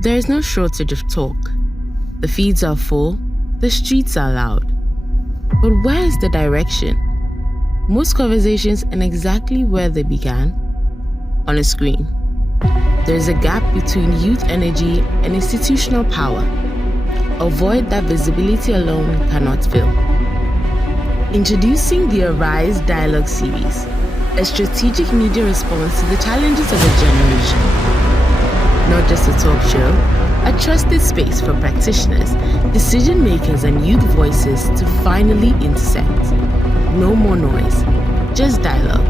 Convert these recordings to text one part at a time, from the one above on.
There is no shortage of talk. The feeds are full, the streets are loud. But where is the direction? Most conversations end exactly where they began, on a screen. There is a gap between youth energy and institutional power, a void that visibility alone cannot fill. Introducing the Arise Dialogue series, a strategic media response to the challenges of a generation. Not just a talk show, a trusted space for practitioners, decision makers, and youth voices to finally intersect. No more noise, just dialogue.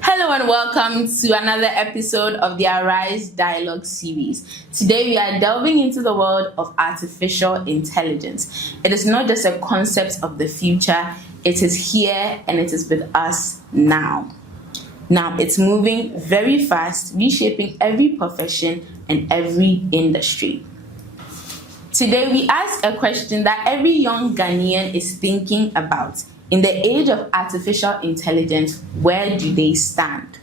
Hello and welcome to another episode of the Arise Dialogue series. Today we are delving into the world of artificial intelligence. It is not just a concept of the future, it is here and it is with us now. Now it's moving very fast, reshaping every profession and every industry. Today we ask a question that every young Ghanaian is thinking about. In the age of artificial intelligence, where do they stand?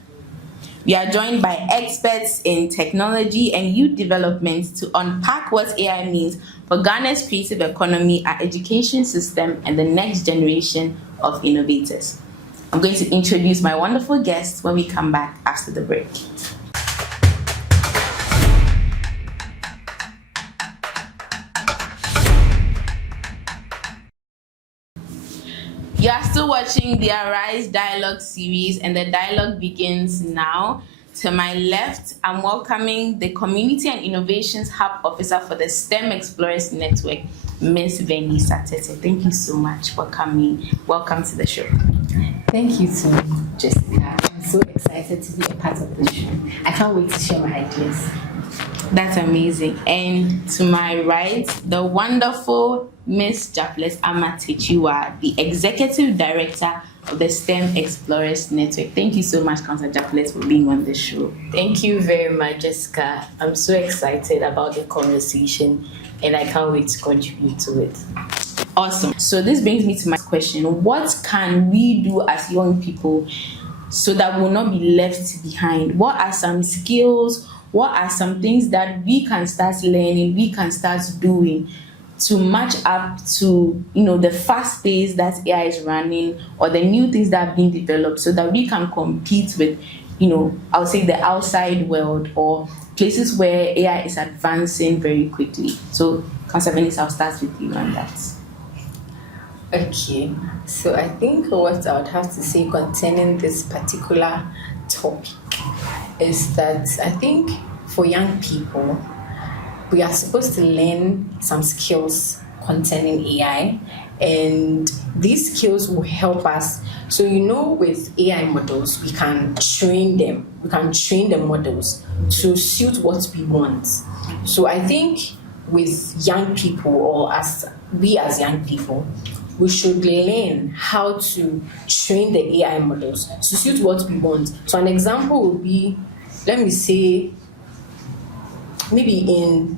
We are joined by experts in technology and youth development to unpack what AI means for Ghana's creative economy, our education system, and the next generation of innovators. I'm going to introduce my wonderful guests when we come back after the break. You are still watching the Arise Dialogue series, and the dialogue begins now. To my left, I'm welcoming the Community and Innovations Hub Officer for the STEM Explorers Network, Ms. Vanessa Tete. Thank you so much for coming. Welcome to the show. Thank you to Jessica. I'm so excited to be a part of the show. I can't wait to share my ideas. That's amazing. And to my right, the wonderful Ms. Japlet Amatechiwa, the Executive Director of the STEM Explorers Network. Thank you so much, Councillor Japlet, for being on the show. Thank you very much, Jessica. I'm so excited about the conversation and I can't wait to contribute to it. Awesome. So this brings me to my question. What can we do as young people so that we'll not be left behind? What are some skills? What are some things that we can start learning, we can start doing to match up to, the fast pace that AI is running or the new things that are being developed so that we can compete with, I would say the outside world or places where AI is advancing very quickly. So, Councillor Vanessa, I'll start with you on that. Okay, so I think what I would have to say concerning this particular topic is that I think for young people, we are supposed to learn some skills concerning AI, and these skills will help us. So, with AI models, we can train them. We can train the models to suit what we want. So I think with young people, or as young people, we should learn how to train the AI models to suit what we want. So an example would be, let me say, maybe in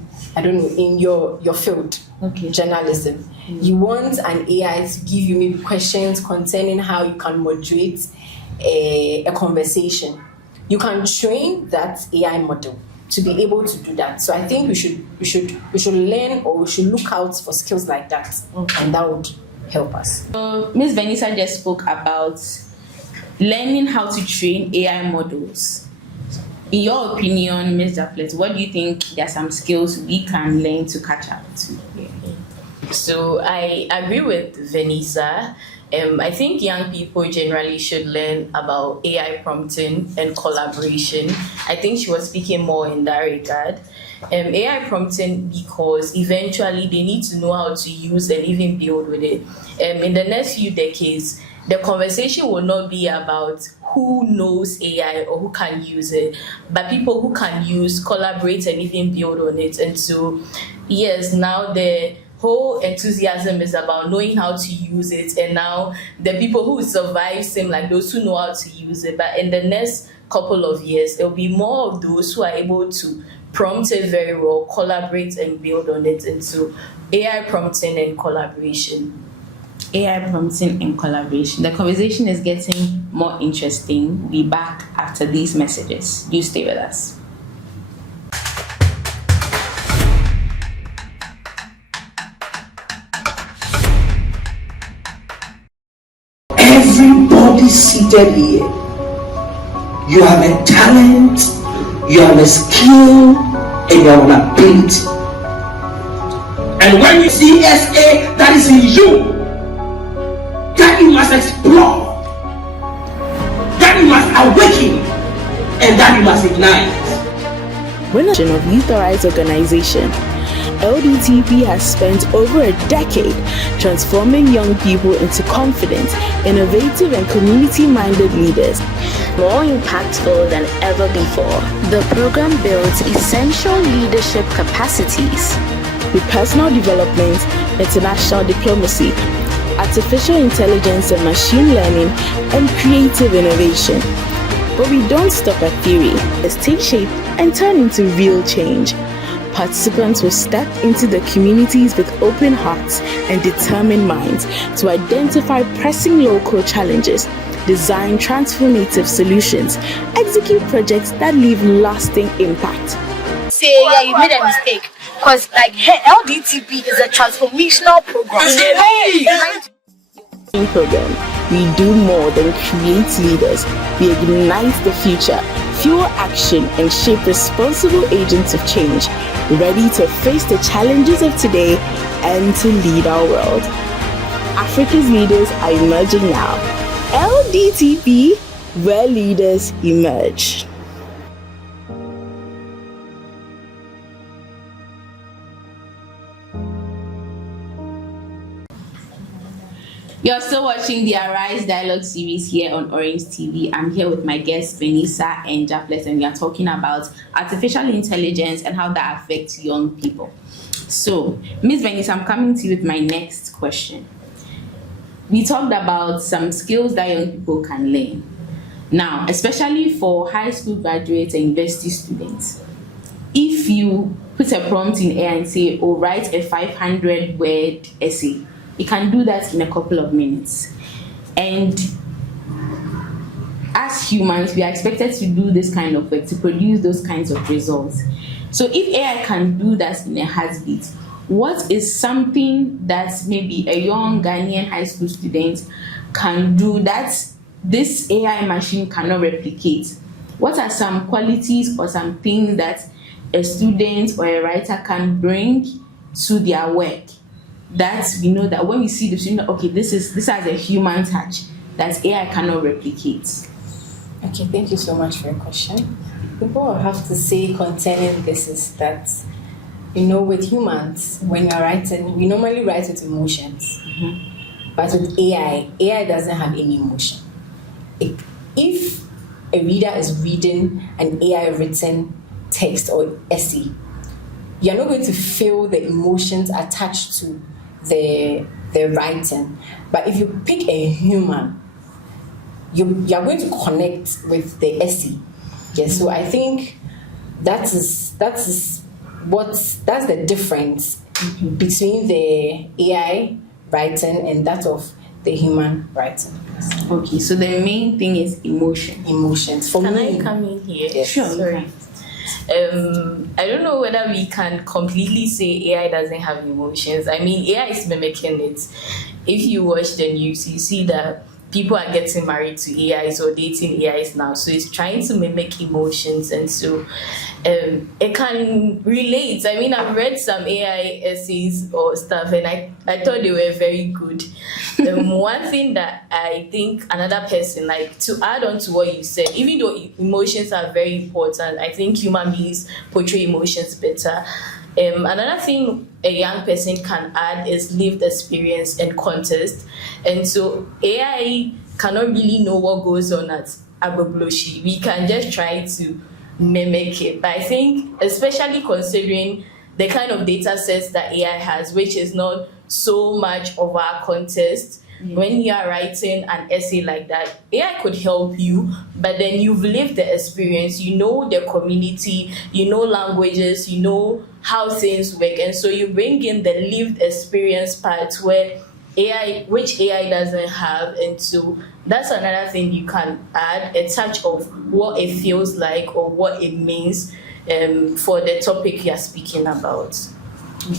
your field, okay, journalism. Mm-hmm. You want an AI to give you maybe questions concerning how you can moderate a conversation. You can train that AI model to be able to do that. So I think we should learn, or we should look out for skills like that, okay, and that would help us. So Ms. Vanessa just spoke about learning how to train AI models. In your opinion, Ms. Japlet, what do you think there are some skills we can learn to catch up to? So I agree with Vanessa. I think young people generally should learn about AI prompting and collaboration. I think she was speaking more in that regard. AI prompting, because eventually they need to know how to use and even build with it. In the next few decades, the conversation will not be about who knows AI or who can use it, but people who can use, collaborate, and even build on it. And so, yes, now the whole enthusiasm is about knowing how to use it, and now the people who survive seem like those who know how to use it. But in the next couple of years, there'll be more of those who are able to prompt it very well, collaborate and build on it into AI prompting and collaboration. AI prompting and collaboration. The conversation is getting more interesting. We'll be back after these messages. You stay with us. Everybody seated here, you have a talent, you have a skill, and you have an ability. And when you see SA that is in you, that you must explore, that you must awaken, and that you must ignite. When of Youth Rights Organization, LDTP has spent over a decade transforming young people into confident, innovative, and community-minded leaders. More impactful than ever before. The program builds essential leadership capacities with personal development, international diplomacy, artificial intelligence and machine learning, and creative innovation. But we don't stop at theory. Let's take shape and turn into real change. Participants will step into the communities with open hearts and determined minds to identify pressing local challenges, design transformative solutions, execute projects that leave lasting impact. Say, yeah, you made a mistake. Because, like, LDTP is a transformational program. Program. We do more than create leaders. We ignite the future, fuel action, and shape responsible agents of change, ready to face the challenges of today and to lead our world. Africa's leaders are emerging now. LDTP, where leaders emerge. You're still watching the Arise Dialogue series here on Orange TV. I'm here with my guests, Vanessa and Japlet, and we are talking about artificial intelligence and how that affects young people. So, Miss Vanessa, I'm coming to you with my next question. We talked about some skills that young people can learn. Now, especially for high school graduates and university students, if you put a prompt in AI and say, oh, write a 500-word essay, you can do that in a couple of minutes. And as humans, we are expected to do this kind of work, to produce those kinds of results. So if AI can do that in a heartbeat, what is something that maybe a young Ghanaian high school student can do that this AI machine cannot replicate? What are some qualities or some things that a student or a writer can bring to their work that we know that when we see the student, okay, this has a human touch that AI cannot replicate? Okay, thank you so much for your question. What I have to say concerning this is that, with humans, when you're writing, we normally write with emotions. Mm-hmm. But with AI doesn't have any emotion. If a reader is reading an AI-written text or essay, you're not going to feel the emotions attached to the writing. But if you pick a human, you're going to connect with the essay. Yes, so I think that's the difference between the AI writing and that of the human writing. Okay, so the main thing is emotions. Can I come in here? Yes. Sure. Sorry. I don't know whether we can completely say AI doesn't have emotions. I mean, AI is mimicking it. If you watch the news, you see that people are getting married to AIs or dating AIs now. So it's trying to mimic emotions, and so it can relate. I mean, I've read some AI essays or stuff, and I thought they were very good. One thing that I think another person, like, to add on to what you said, even though emotions are very important, I think human beings portray emotions better. Another thing a young person can add is lived experience and context. And so AI cannot really know what goes on at Agogloshi. We can just try to mimic it. But I think, especially considering the kind of data sets that AI has, which is not so much of our context, when you are writing an essay like that, AI could help you, but then you've lived the experience, you know the community, you know languages, you know how things work, and so you bring in the lived experience part where which AI doesn't have, and so that's another thing you can add, a touch of what it feels like or what it means for the topic you're speaking about.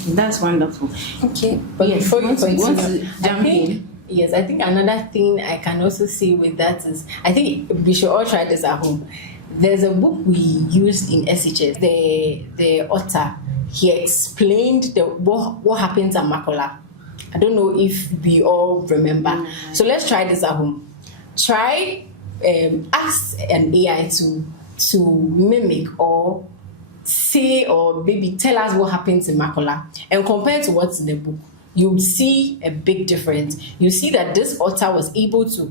That's wonderful. Okay, but yes, before you want continue, to jump in? Yes, I think another thing I can also say with that is, I think we should all try this at home. There's a book we used in SHS. The author, he explained what happens at Makola. I don't know if we all remember. So let's try this at home. Try ask an AI to mimic or say or maybe tell us what happens in Makola and compare to what's in the book. You'll see a big difference. You see that this author was able to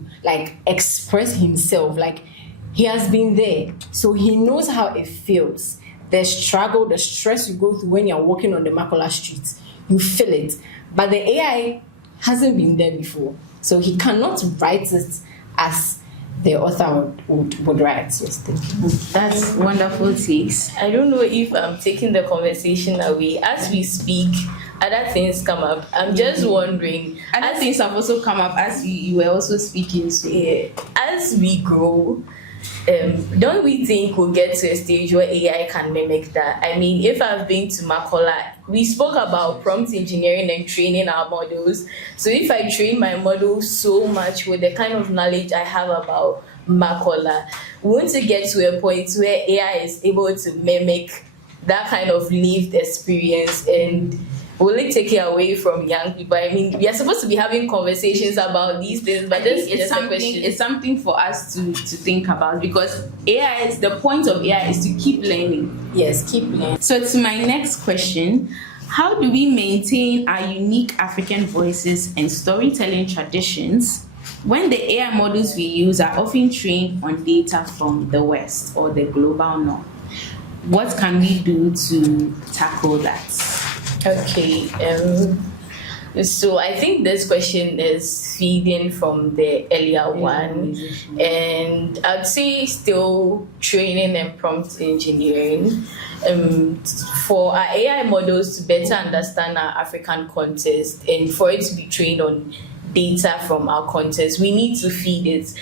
express himself, he has been there, so he knows how it feels. The struggle, the stress you go through when you're walking on the Makola streets, you feel it. But the AI hasn't been there before, so he cannot write it as the author would write. Yes, thank you. That's wonderful takes. I don't know if I'm taking the conversation away. As we speak, other things come up. I'm just wondering. Other things have also come up as you were also speaking. So yeah, as we grow, don't we think we'll get to a stage where AI can mimic that? I mean, if I've been to Makola, we spoke about prompt engineering and training our models. So if I train my model so much with the kind of knowledge I have about Makola, won't it get to a point where AI is able to mimic that kind of lived experience, and will it take it away from young people? I mean, we are supposed to be having conversations about these things, but it's something for us to think about, because the point of AI is to keep learning. Yes, keep learning. So to my next question, how do we maintain our unique African voices and storytelling traditions when the AI models we use are often trained on data from the West or the global north? What can we do to tackle that? Okay, so I think this question is feeding from the earlier one, and I'd say still training and prompt engineering for our AI models to better understand our African context, and for it to be trained on data from our context, we need to feed it.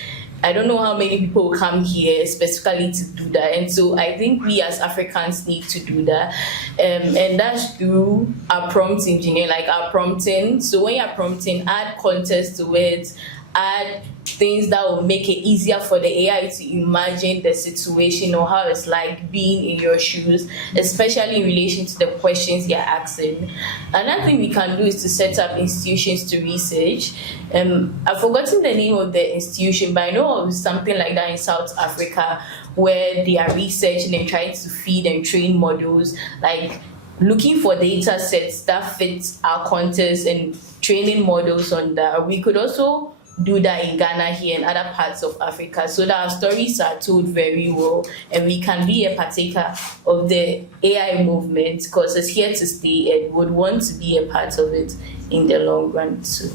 I don't know how many people will come here specifically to do that, and so I think we as Africans need to do that, and that's through our prompt engineering, like our prompting. So when you're prompting, add context to it, add things that will make it easier for the AI to imagine the situation or how it's like being in your shoes, especially in relation to the questions you're asking. Another thing we can do is to set up institutions to research. I've forgotten the name of the institution, but I know of something like that in South Africa where they are researching and trying to feed and train models, like looking for data sets that fit our context and training models on that. We could also do that in Ghana here and other parts of Africa, so that our stories are told very well and we can be a partaker of the AI movement, because it's here to stay and would want to be a part of it in the long run too.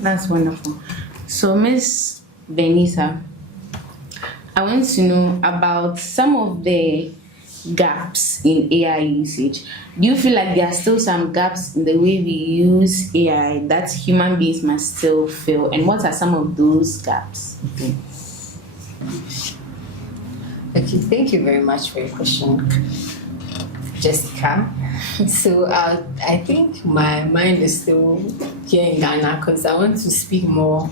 That's wonderful. So Miss Benisa, I want to know about some of the gaps in AI usage. Do you feel like there are still some gaps in the way we use AI that human beings must still fill? And what are some of those gaps? Okay, thank you very much for your question, Jessica. So I think my mind is still here in Ghana because I want to speak more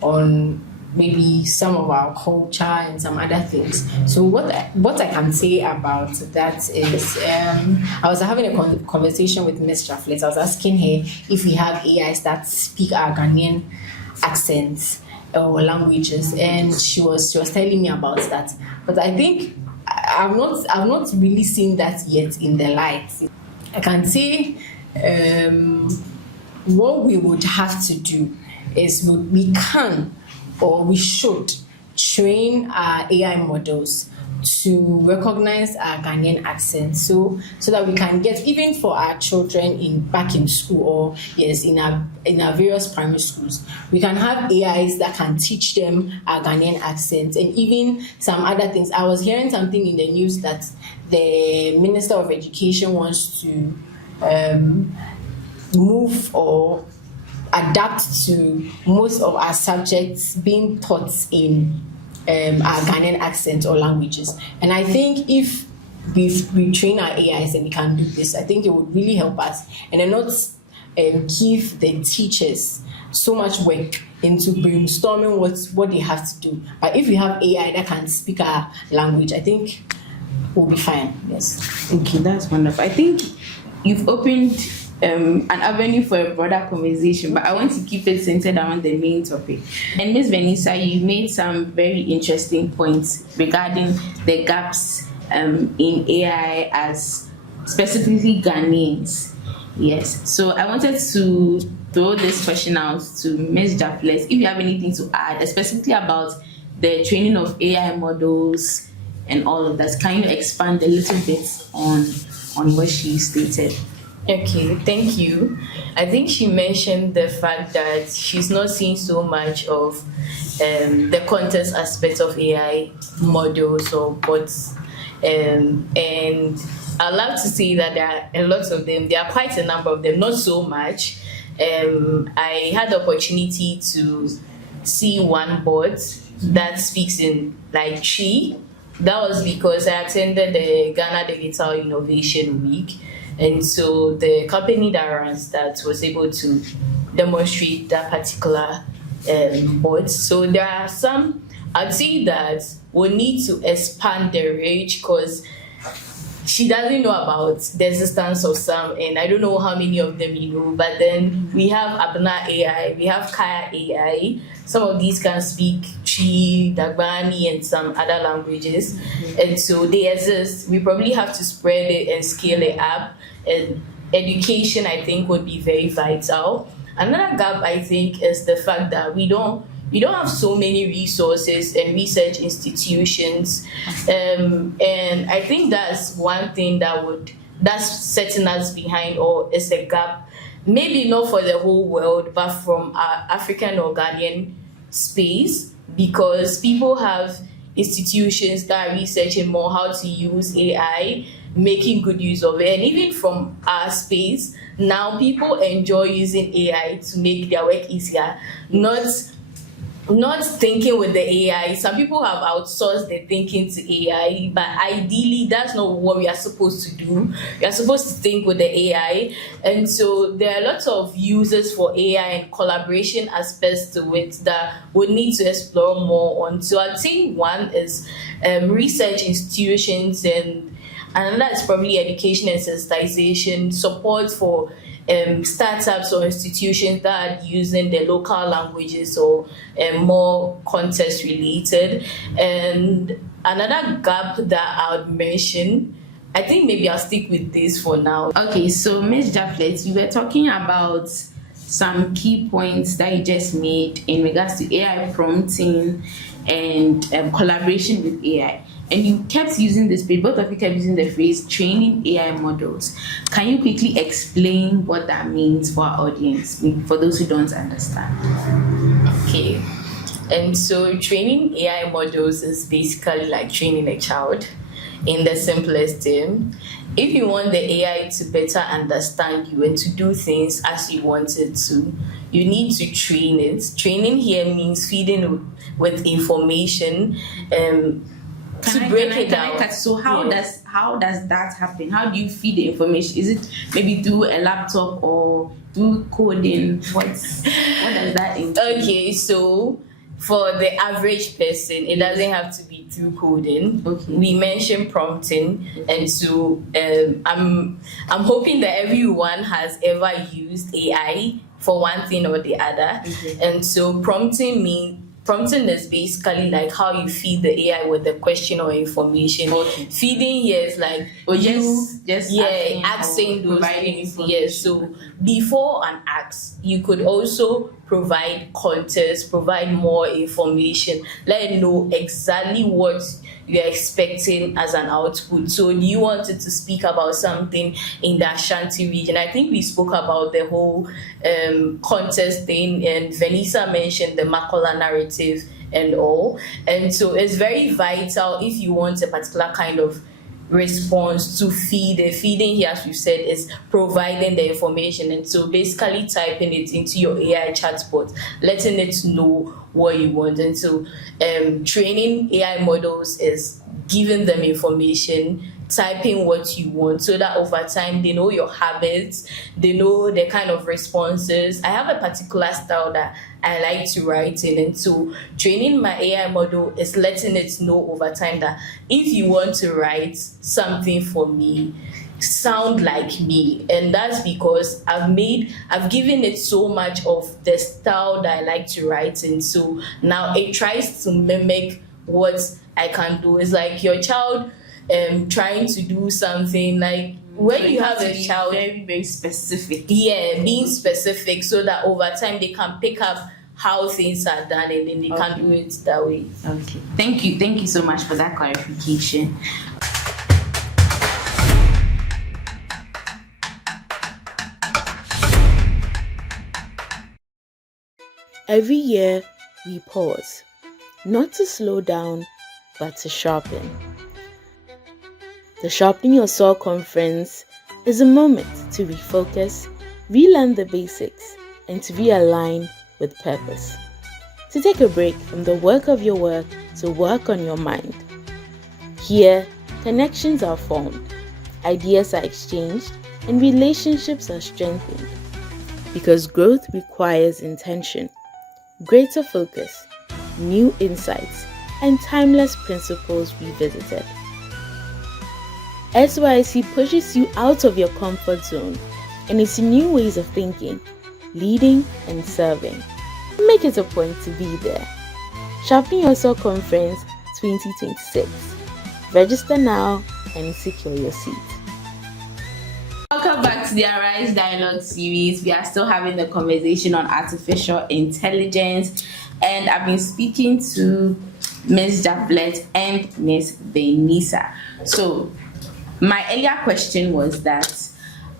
on maybe some of our culture and some other things. So what I can say about that is I was having a conversation with Miss Rafflet. I was asking her if we have AIs that speak our Ghanaian accents or languages, and she was telling me about that. But I think I've not really seen that yet in the light. I can say what we would have to do is we can or we should train our AI models to recognize our Ghanaian accent, so that we can get, even for our children back in school, or yes, in our various primary schools, we can have AIs that can teach them our Ghanaian accent and even some other things. I was hearing something in the news that the Minister of Education wants to move or adapt to most of our subjects being taught in our Ghanaian accent or languages. And I think if we train our AIs and we can do this, I think it would really help us, and then not give the teachers so much work into brainstorming what they have to do. But if we have AI that can speak our language, I think we'll be fine. Yes. Okay, that's wonderful. I think you've opened an avenue for a broader conversation, but I want to keep it centered around the main topic. And Ms. Vanessa, you made some very interesting points regarding the gaps in AI as specifically Ghanaians. Yes, so I wanted to throw this question out to Ms. Japlet, if you have anything to add, specifically about the training of AI models and all of that. Can you expand a little bit on what she stated? Okay, thank you. I think she mentioned the fact that she's not seeing so much of the context aspect of AI models or bots. And I'd love to say that there are a lot of them. There are quite a number of them, not so much. I had the opportunity to see one bot that speaks in like Chi. That was because I attended the Ghana Digital Innovation Week. And so the company that runs that was able to demonstrate that particular bot. So there are some, I'd say that we need to expand the range, because she doesn't know about the existence of some, and I don't know how many of them you know, but then we have Abna AI, we have Kaya AI. Some of these can speak Chi, Dagbani, and some other languages. And so they exist. We probably have to spread it and scale it up. And education, I think, would be very vital. Another gap, I think, is the fact that we don't have so many resources and research institutions. And I think that's one thing that's setting us behind, or is a gap. Maybe not for the whole world, but from our African or Ghanaian space, because people have institutions that are researching more how to use AI, making good use of it. And even from our space, now people enjoy using AI to make their work easier, not thinking with the AI. Some people have outsourced their thinking to AI, but ideally that's not what we are supposed to do. We are supposed to think with the AI. And so there are lots of uses for AI and collaboration aspects to it that we need to explore more on. So I think one is research institutions, and another is probably education and sensitization, support for startups or institutions that are using the local languages or more context related. And another gap that I would mention, I think maybe I'll stick with this for now. Okay, so Ms. Japlet, you were talking about some key points that you just made in regards to AI prompting and collaboration with AI. And you kept using this, both of you kept using the phrase training AI models. Can you quickly explain what that means for our audience, for those who don't understand? Okay. And so training AI models is basically like training a child in the simplest term. If you want the AI to better understand you and to do things as you want it to, you need to train it. Training here means feeding with information. To break it down. So how does that happen? How do you feed the information? Is it maybe through a laptop or through coding? What does that entail? Okay, so for the average person, it doesn't have to be through coding. Okay. We mentioned prompting, and so I'm hoping that everyone has ever used AI for one thing or the other. Okay. And so prompting is basically like how you feed the AI with the question or information. Okay. Feeding here is like asking those things. Yes. So before an ask, you could also provide context, provide more information, let it know exactly what you're expecting as an output. So you wanted to speak about something in the Ashanti region. I think we spoke about the whole contest thing, and Vanessa mentioned the Makola narrative and all. And so it's very vital if you want a particular kind of response to feed. The feeding here, as we've said, is providing the information, and so basically typing it into your AI chatbot, letting it know what you want. And so training AI models is giving them information, typing what you want, so that over time they know your habits, they know the kind of responses. I have a particular style that I like to write in, and so training my AI model is letting it know over time that if you want to write something for me, sound like me. And that's because I've given it so much of the style that I like to write in, so now it tries to mimic what I can do. It's like your child trying to do something, like when So you have to a be child, very, very specific. yeah, being specific, so that over time they can pick up how things are done, and then they can do it that way. Okay. Thank you so much for that clarification. Every year, we pause, not to slow down, but to sharpen. The Sharpening Your Saw conference is a moment to refocus, relearn the basics, and to realign with purpose. To take a break from the work of your work to work on your mind. Here, connections are formed, ideas are exchanged, and relationships are strengthened. Because growth requires intention, greater focus, new insights, and timeless principles revisited. SYC pushes you out of your comfort zone and into new ways of thinking, leading, and serving. Make it a point to be there. Sharpening Your Saw Conference 2026. Register now and secure your seat. Welcome back to the Arise Dialogue series. We are still having the conversation on artificial intelligence, and I've been speaking to Ms. Javlet and Ms. Vanessa. So my earlier question was that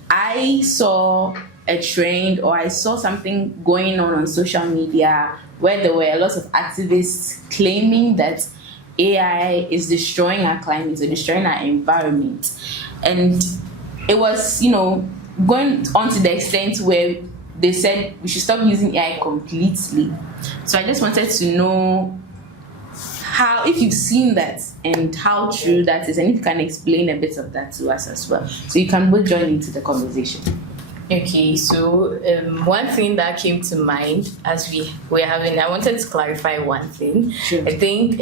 I saw a trend, or I saw something going on social media where there were a lot of activists claiming that AI is destroying our climate or destroying our environment. And it was, going on to the extent where they said we should stop using AI completely. So I just wanted to know how, if you've seen that, and how true that is, and if you can explain a bit of that to us as well, so you can both join into the conversation. Okay, so one thing that came to mind as we were having, I wanted to clarify one thing. Sure. I think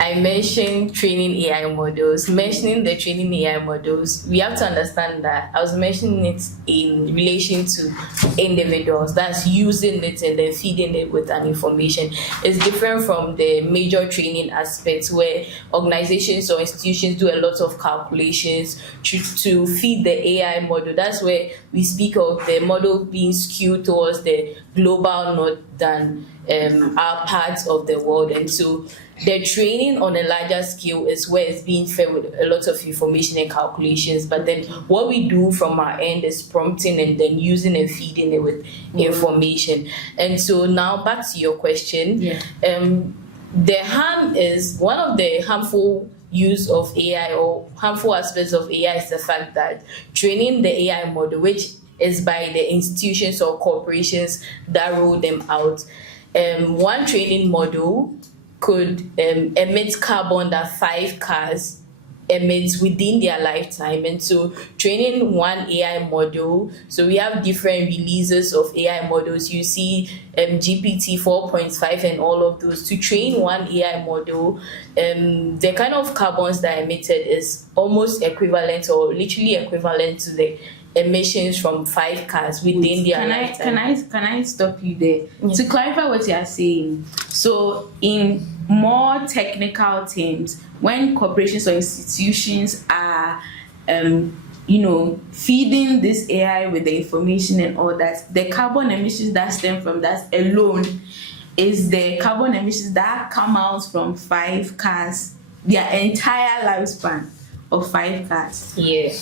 I mentioned training AI models. Mentioning the training AI models, we have to understand that I was mentioning it in relation to individuals, that's using it and then feeding it with an information. It's different from the major training aspects where organizations or institutions do a lot of calculations to feed the AI model. That's where we speak of the model being skewed towards the global north than our parts of the world. And so the training on a larger scale is where it's being fed with a lot of information and calculations. But then what we do from our end is prompting and then using and feeding it with information. And so now back to your question. Yeah. The harm is, one of the harmful use of AI or harmful aspects of AI is the fact that training the AI model, which is by the institutions or corporations that roll them out, one training model could emit carbon that 5 cars emit within their lifetime. And so training one AI model, so we have different releases of AI models. You see GPT 4.5 and all of those. To train one AI model, the kind of carbons that are emitted is almost equivalent or literally equivalent to the emissions from 5 cars within their lifetime. Can I stop you there? Yeah. To clarify what you are saying, so in more technical terms, when corporations or institutions are feeding this AI with the information and all that, the carbon emissions that stem from that alone is the carbon emissions that come out from 5 cars, their entire lifespan of 5 cars. Yeah.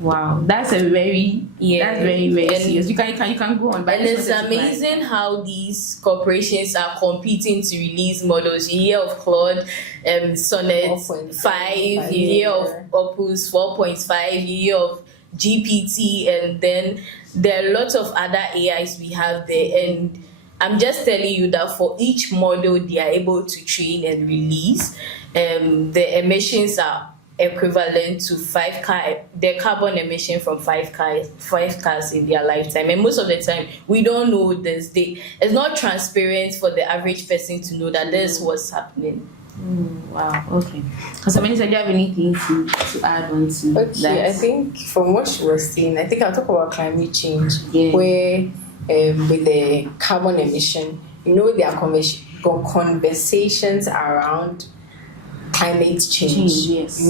Wow, that's a very that's very serious. You can go on. But and it's amazing how these corporations are competing to release models. You hear of Claude, Sonnet 5, you hear of Opus 4.5, you hear of GPT, and then there are lots of other AIs we have there. And I'm just telling you that for each model they are able to train and release, the emissions are equivalent to 5 car, the carbon emission from 5 cars in their lifetime. And most of the time we don't know this. It's not transparent for the average person to know that this was happening. Wow. Okay. So when you said, do you have anything to add on to that? I think from what she was saying, I think I'll talk about climate change, where with the carbon emission, there are conversations around climate change. Yes.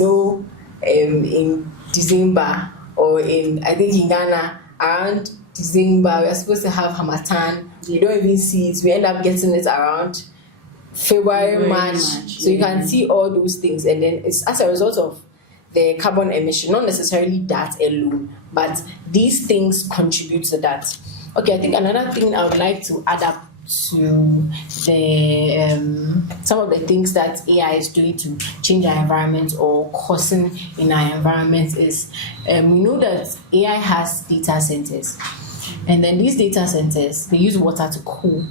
In December, or in Ghana, around December, we're supposed to have Hamatan. You don't even see it. We end up getting it around February, March. So you can see all those things. And then it's as a result of the carbon emission, not necessarily that alone, but these things contribute to that. Okay, I think another thing I would like to add up to the some of the things that AI is doing to change our environment or causing in our environment is we know that AI has data centers, and then these data centers, they use water to cool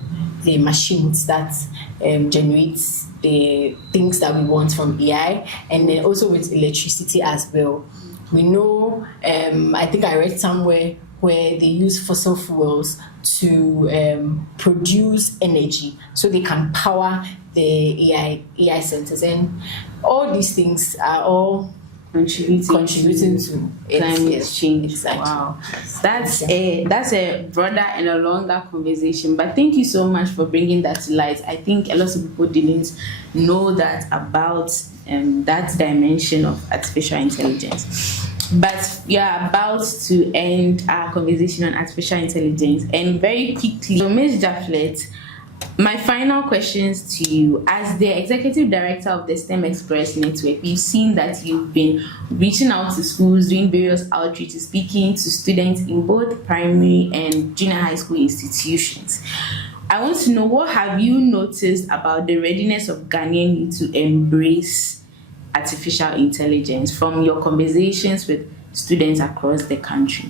the machines that generates the things that we want from AI, and then also with electricity as well. We know, I think I read somewhere where they use fossil fuels to produce energy so they can power the AI centers, and all these things are all contributing to climate change. Exactly. Wow, that's a broader and a longer conversation. But thank you so much for bringing that to light. I think a lot of people didn't know that about that dimension of artificial intelligence. But we are about to end our conversation on artificial intelligence, and very quickly, so Ms. Jafflet, my final questions to you. As the executive director of the STEM Express Network, we've seen that you've been reaching out to schools, doing various outreaches, speaking to students in both primary and junior high school institutions. I want to know, what have you noticed about the readiness of Ghanaian youth to embrace artificial intelligence from your conversations with students across the country?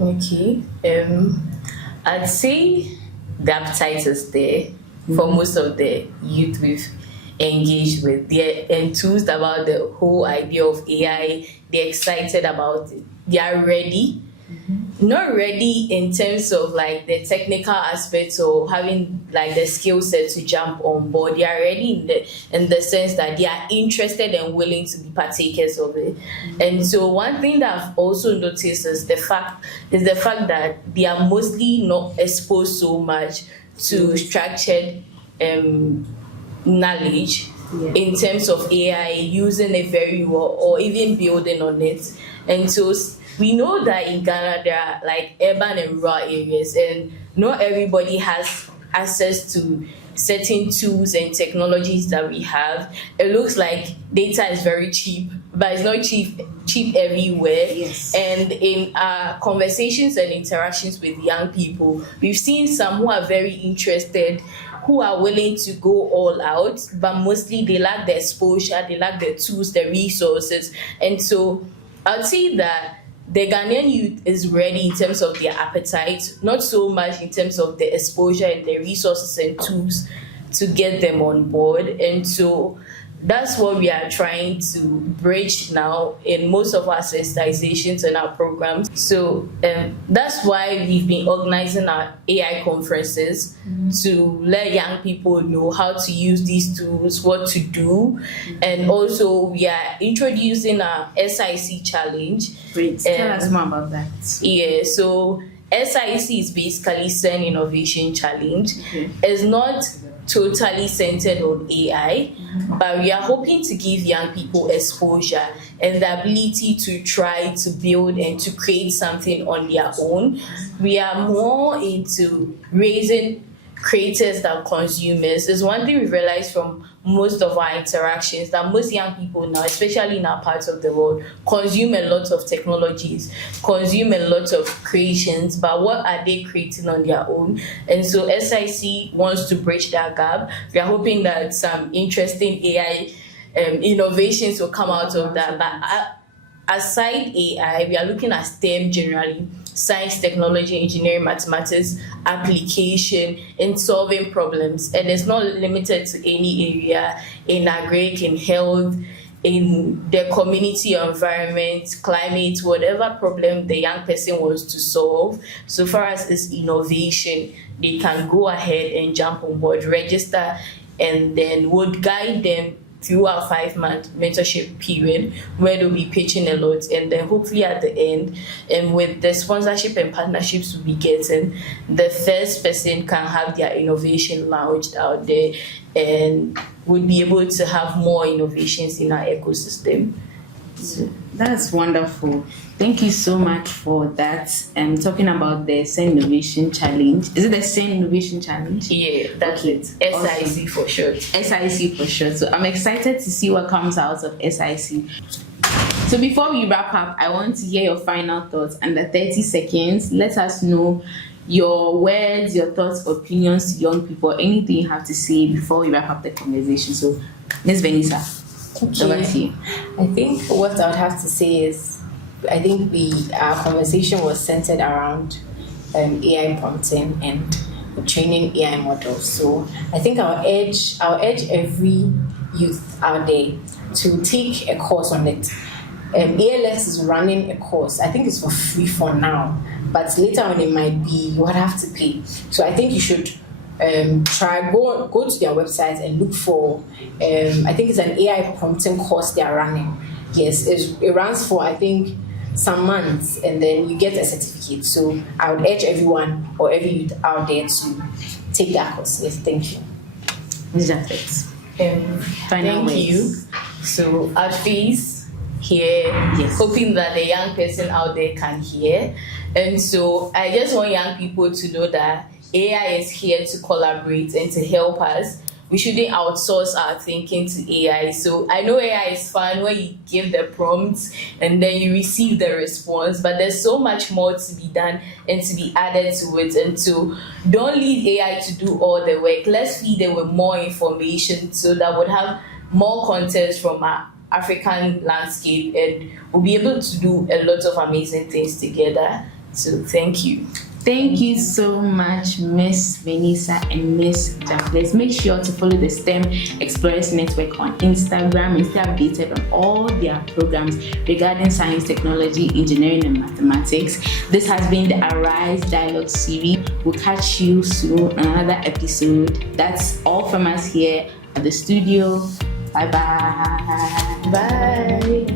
Okay. I'd say the appetite is there for most of the youth we've engaged with. They're enthused about the whole idea of AI. They're excited about it. They are ready. Not ready in terms of like the technical aspects or having like the skill set to jump on board. They are ready in the sense that they are interested and willing to be partakers of it. And so one thing that I've also noticed is the fact that they are mostly not exposed so much to structured knowledge in terms of AI, using it very well or even building on it. And so we know that in Ghana there are like urban and rural areas, and not everybody has access to certain tools and technologies that we have. It looks like data is very cheap, but it's not cheap everywhere. Yes. And in our conversations and interactions with young people, we've seen some who are very interested, who are willing to go all out, but mostly they lack the exposure, they lack the tools, the resources. And so I'd say that the Ghanaian youth is ready in terms of their appetite, not so much in terms of the exposure and the resources and tools to get them on board. And so that's what we are trying to bridge now in most of our sensitizations and our programs. So that's why we've been organizing our AI conferences to let young people know how to use these tools, what to do. And also we are introducing our SIC challenge. Great. Tell us more about that. Yeah, so SIC is basically CERN Innovation Challenge. Okay. It's not totally centered on AI, but we are hoping to give young people exposure and the ability to try to build and to create something on their own. We are more into raising creators than consumers. Is one thing we've realized from most of our interactions, that most young people now, especially in our parts of the world, consume a lot of technologies, consume a lot of creations, but what are they creating on their own? And so SIC wants to bridge that gap. We are hoping that some interesting AI innovations will come out of that. But aside AI, we are looking at STEM generally: science, technology, engineering, mathematics, application in solving problems. And it's not limited to any area: in agric, in health, in the community environment, climate, whatever problem the young person wants to solve. So far as this innovation, they can go ahead and jump on board, register, and then would guide them through our 5-month mentorship period, where they'll be pitching a lot, and then hopefully at the end, and with the sponsorship and partnerships we'll be getting, the first person can have their innovation launched out there and would be able to have more innovations in our ecosystem. So that's wonderful. Thank you so much for that. Talking about the Sen Innovation Challenge. Is it the Sen Innovation Challenge? Yeah, that's it. SIC Awesome. for short. SIC for sure. So I'm excited to see what comes out of SIC. So before we wrap up, I want to hear your final thoughts. Under 30 seconds, let us know your words, your thoughts, opinions to young people, anything you have to say before we wrap up the conversation. So, Ms. Vanessa, over to you. I think what I would have to say is, I think our conversation was centered around AI prompting and training AI models. So I think I'll urge every youth out there to take a course on it. ALS is running a course. I think it's for free for now, but later on it might be you would have to pay. So I think you should go to their website and look for. I think it's an AI prompting course they are running. Yes, it runs for, I think, some months, and then you get a certificate. So I would urge everyone or every youth out there to take that course. Yes, thank you. Ms. Japheth. Thank you. So at fees here, Yes. hoping that the young person out there can hear. And so I just want young people to know that AI is here to collaborate and to help us. We shouldn't outsource our thinking to AI. So I know AI is fun when you give the prompts and then you receive the response, but there's so much more to be done and to be added to it. And so don't leave AI to do all the work. Let's feed it with more information so that we'll have more context from our African landscape, and we'll be able to do a lot of amazing things together. So thank you. Thank you so much, Miss Vanessa and Miss Japheth. Make sure to follow the STEM Explorers Network on Instagram and stay updated on all their programs regarding science, technology, engineering, and mathematics. This has been the Arise Dialogue series. We'll catch you soon on another episode. That's all from us here at the studio. Bye-bye. Bye.